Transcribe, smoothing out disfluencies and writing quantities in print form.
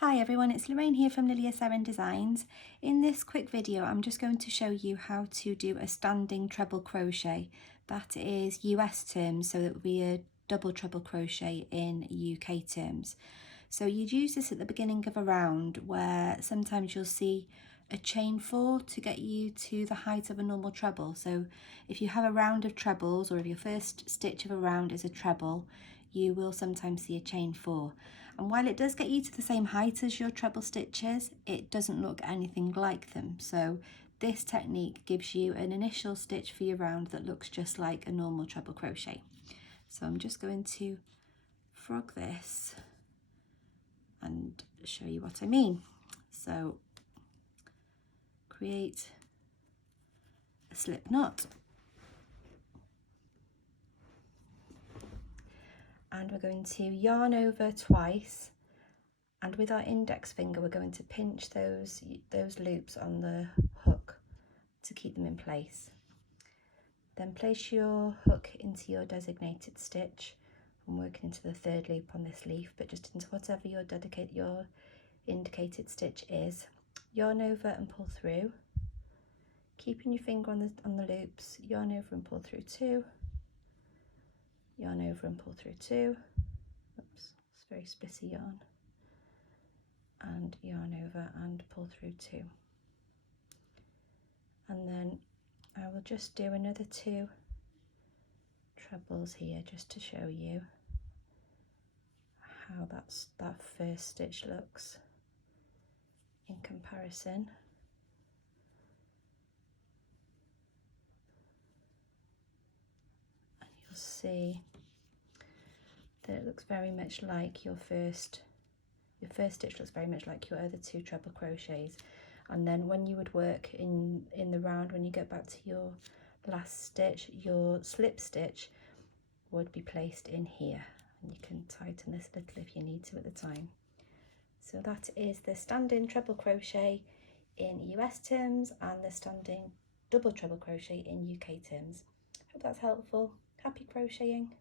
Hi everyone, it's Lorraine here from Lilia Seren Designs. In this quick video I'm just going to show you how to do a standing treble crochet. That is US terms, so that would be a double treble crochet in UK terms. So you'd use this at the beginning of a round where sometimes you'll see a chain 4 to get you to the height of a normal treble. So if you have a round of trebles, or if your first stitch of a round is a treble, you will sometimes see a chain 4. And while it does get you to the same height as your treble stitches, it doesn't look anything like them. So this technique gives you an initial stitch for your round that looks just like a normal treble crochet. So I'm just going to frog this and show you what I mean. So create a slip knot, and we're going to yarn over twice, and with our index finger we're going to pinch those loops on the hook to keep them in place. Then place your hook into your designated stitch. I'm working into the third loop on this leaf, but just into whatever your indicated stitch is. Yarn over and pull through, keeping your finger on the loops. Yarn over and pull through 2, yarn over and pull through 2. Oops, it's very splitty yarn. And yarn over and pull through 2. And then I will just do another 2 trebles here just to show you how that first stitch looks in comparison. And you'll see that it looks very much like your first stitch looks very much like your other 2 treble crochets. And then when you would work in the round, when you get back to your last stitch, your slip stitch would be placed in here, and you can tighten this a little if you need to at the time. So that is the standing treble crochet in US terms and the standing double treble crochet in UK terms. Hope that's helpful. Happy crocheting!